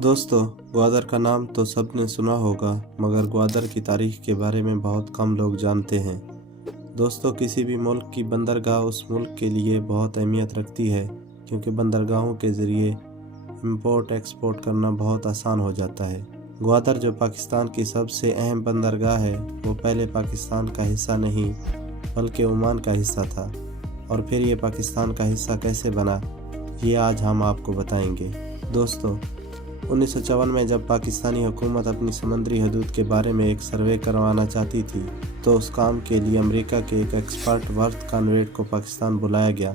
दोस्तों, ग्वादर का नाम तो सबने सुना होगा, मगर ग्वादर की तारीख के बारे में बहुत कम लोग जानते हैं। दोस्तों, किसी भी मुल्क की बंदरगाह उस मुल्क के लिए बहुत अहमियत रखती है, क्योंकि बंदरगाहों के ज़रिए इंपोर्ट एक्सपोर्ट करना बहुत आसान हो जाता है। ग्वादर जो पाकिस्तान की सबसे अहम बंदरगाह है, वो पहले पाकिस्तान का हिस्सा नहीं बल्कि ओमान का हिस्सा था। और फिर ये पाकिस्तान का हिस्सा कैसे बना, ये आज हम आपको बताएंगे। दोस्तों, 1954 में जब पाकिस्तानी हुकूमत अपनी समुद्री हदूद के बारे में एक सर्वे करवाना चाहती थी, तो उस काम के लिए अमेरिका के एक एक्सपर्ट वर्थ कॉनरेड को पाकिस्तान बुलाया गया।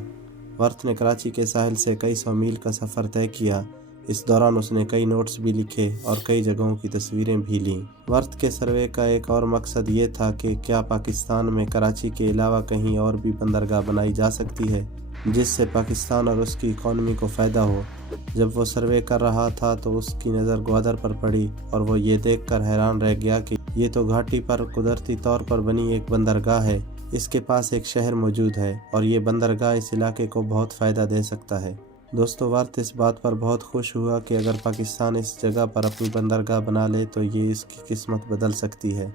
वर्थ ने कराची के साहिल से कई सौ मील का सफ़र तय किया। इस दौरान उसने कई नोट्स भी लिखे और कई जगहों की तस्वीरें भी लीं। वर्थ के सर्वे का एक और मकसद ये था कि क्या पाकिस्तान में कराची के अलावा कहीं और भी बंदरगाह बनाई जा सकती है, जिससे पाकिस्तान और उसकी इकॉनमी को फ़ायदा हो। जब वो सर्वे कर रहा था तो उसकी नज़र ग्वादर पर पड़ी और वो ये देखकर हैरान रह गया कि ये तो घाटी पर कुदरती तौर पर बनी एक बंदरगाह है। इसके पास एक शहर मौजूद है और ये बंदरगाह इस इलाके को बहुत फ़ायदा दे सकता है। दोस्तों, वर्थ इस बात पर बहुत खुश हुआ कि अगर पाकिस्तान इस जगह पर अपनी बंदरगाह बना ले तो ये इसकी किस्मत बदल सकती है।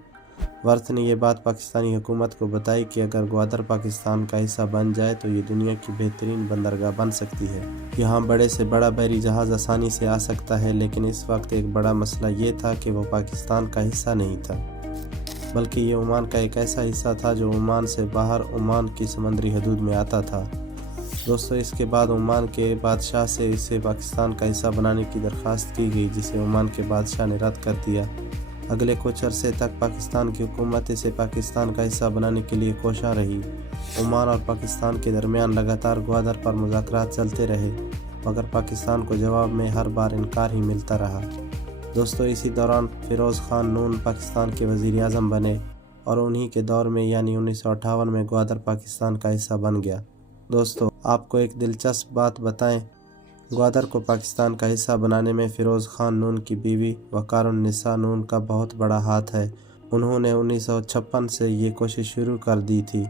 वर्थ ने यह बात पाकिस्तानी हुकूमत को बताई कि अगर ग्वादर पाकिस्तान का हिस्सा बन जाए तो ये दुनिया की बेहतरीन बंदरगाह बन सकती है। यहाँ बड़े से बड़ा बहरी जहाज़ आसानी से आ सकता है, लेकिन इस वक्त एक बड़ा मसला ये था कि वो पाकिस्तान का हिस्सा नहीं था, बल्कि ये ओमान का एक ऐसा हिस्सा था जो ओमान से बाहर ओमान की समुद्री हदूद में आता था। दोस्तों, इसके बाद ओमान के बादशाह से इसे पाकिस्तान का हिस्सा बनाने की दरख्वास्त की गई, जिसे ओमान के बादशाह ने रद्द कर दिया। अगले कुछ अरसे तक पाकिस्तान की हुकूमत इसे पाकिस्तान का हिस्सा बनाने के लिए कोशा रही। ओमान और पाकिस्तान के दरमियान लगातार ग्वादर पर मुज़ाकरात चलते रहे, मगर पाकिस्तान को जवाब में हर बार इनकार ही मिलता रहा। दोस्तों, इसी दौरान फ़िरोज़ ख़ान नून पाकिस्तान के वज़ीर आज़म बने और उन्हीं के दौर में यानी 1958 में ग्वादर पाकिस्तान का हिस्सा बन गया। दोस्तों, आपको एक दिलचस्प बात बताएं, ग्वादर को पाकिस्तान का हिस्सा बनाने में फ़िरोज़ ख़ान नून की बीवी वक़ारुन्निसा नून का बहुत बड़ा हाथ है। उन्होंने 1956 से ये कोशिश शुरू कर दी थी।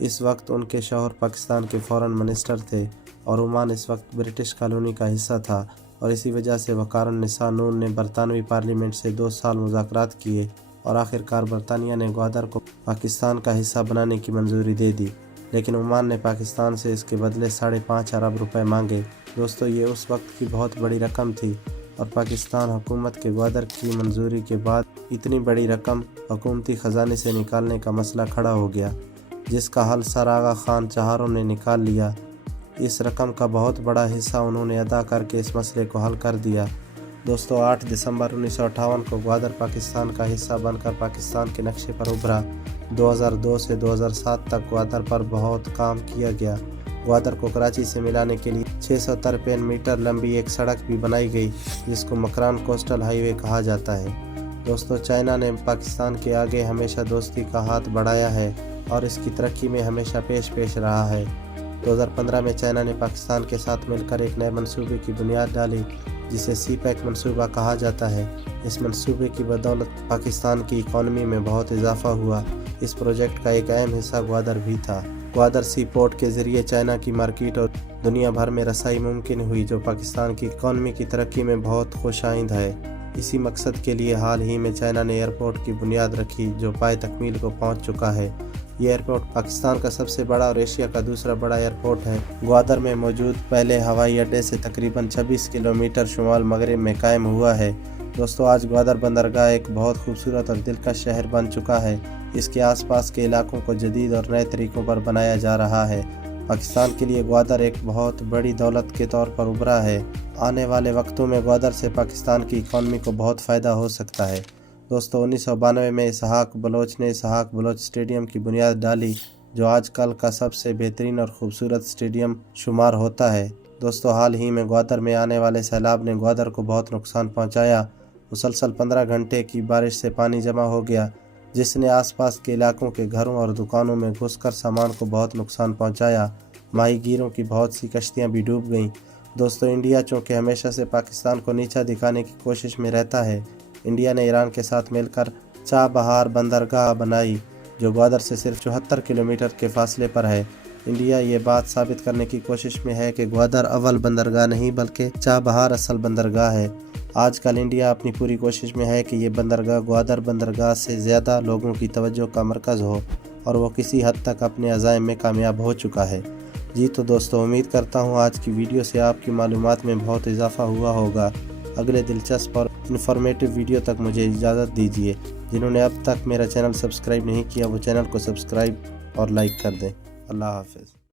इस वक्त उनके शौहर पाकिस्तान के फ़ॉरेन मिनिस्टर थे और ओमान इस वक्त ब्रिटिश कॉलोनी का हिस्सा था, और इसी वजह से वक़ारुन्निसा नून ने बरतानवी पार्लियामेंट से 2 साल मुज़ाकरात किए और आखिरकार बरतानिया ने ग्वादर को पाकिस्तान का हिस्सा बनाने की मंजूरी दे दी। लेकिन ओमान ने पाकिस्तान से इसके बदले 5.5 अरब रुपए मांगे। दोस्तों, ये उस वक्त की बहुत बड़ी रकम थी और पाकिस्तान हुकूमत के ग्वादर की मंजूरी के बाद इतनी बड़ी रकम हुकूमती ख़जाने से निकालने का मसला खड़ा हो गया, जिसका हल सर आगा खान चहारों ने निकाल लिया। इस रकम का बहुत बड़ा हिस्सा उन्होंने अदा करके इस मसले को हल कर दिया। दोस्तों, 8 दिसंबर 1958 को ग्वादर पाकिस्तान का हिस्सा बनकर पाकिस्तान के नक्शे पर उभरा। 2002 से 2007 तक ग्वादर पर बहुत काम किया गया। ग्वादर को कराची से मिलाने के लिए 653 मीटर लंबी एक सड़क भी बनाई गई, जिसको मकरान कोस्टल हाईवे कहा जाता है। दोस्तों, चाइना ने पाकिस्तान के आगे हमेशा दोस्ती का हाथ बढ़ाया है और इसकी तरक्की में हमेशा पेश रहा है। 2015 में चाइना ने पाकिस्तान के साथ मिलकर एक नए मंसूबे की बुनियाद डाली, जिसे सी-पैक मंसूबा कहा जाता है। इस मंसूबे की बदौलत पाकिस्तान की इकॉनमी में बहुत इजाफा हुआ। इस प्रोजेक्ट का एक अहम हिस्सा ग्वादर भी था। ग्वादर सी पोर्ट के ज़रिए चाइना की मार्केट और दुनिया भर में रसाई मुमकिन हुई, जो पाकिस्तान की इकॉनमी की तरक्की में बहुत खुशाइंद है। इसी मकसद के लिए हाल ही में चाइना ने एयरपोर्ट की बुनियाद रखी, जो पाए तकमील को पहुंच चुका है। ये एयरपोर्ट पाकिस्तान का सबसे बड़ा और एशिया का दूसरा बड़ा एयरपोर्ट है। ग्वादर में मौजूद पहले हवाई अड्डे से तकरीबन 26 किलोमीटर शुमाल मगरिब में कायम हुआ है। दोस्तों, आज ग्वादर बंदरगाह एक बहुत खूबसूरत और दिलकश शहर बन चुका है। इसके आसपास के इलाकों को जदीद और नए तरीक़ों पर बनाया जा रहा है। पाकिस्तान के लिए ग्वादर एक बहुत बड़ी दौलत के तौर पर उभरा है। आने वाले वक्तों में ग्वादर से पाकिस्तान की इकॉनमी को बहुत फ़ायदा हो सकता है। दोस्तों, 1992 में इसहाक बलोच ने इसहाक बलोच स्टेडियम की बुनियाद डाली, जो आजकल का सबसे बेहतरीन और ख़ूबसूरत स्टेडियम शुमार होता है। दोस्तों, हाल ही में ग्वादर में आने वाले सैलाब ने ग्वादर को बहुत नुकसान पहुँचाया। मुसलसल 15 घंटे की बारिश से पानी जमा हो गया, जिसने आसपास के इलाकों के घरों और दुकानों में घुसकर सामान को बहुत नुकसान पहुंचाया। माहीगीरों की बहुत सी कश्तियां भी डूब गईं। दोस्तों, इंडिया चूँकि हमेशा से पाकिस्तान को नीचा दिखाने की कोशिश में रहता है, इंडिया ने ईरान के साथ मिलकर चाबहार बंदरगाह बनाई, जो ग्वादर से सिर्फ 74 किलोमीटर के फासले पर है। इंडिया ये बात साबित करने की कोशिश में है कि ग्वादर अव्वल बंदरगाह नहीं बल्कि चाबहार असल बंदरगाह है। آج کل انڈیا اپنی پوری کوشش میں ہے کہ یہ بندرگاہ گوادر بندرگاہ سے زیادہ لوگوں کی توجہ کا مرکز ہو، اور وہ کسی حد تک اپنے عزائم میں کامیاب ہو چکا ہے۔ جی تو دوستو، امید کرتا ہوں آج کی ویڈیو سے آپ کی معلومات میں بہت اضافہ ہوا ہوگا۔ اگلے دلچسپ اور انفارمیٹیو ویڈیو تک مجھے اجازت دیجیے۔ جنہوں نے اب تک میرا چینل سبسکرائب نہیں کیا وہ چینل کو سبسکرائب اور لائک کر دیں۔ اللہ حافظ۔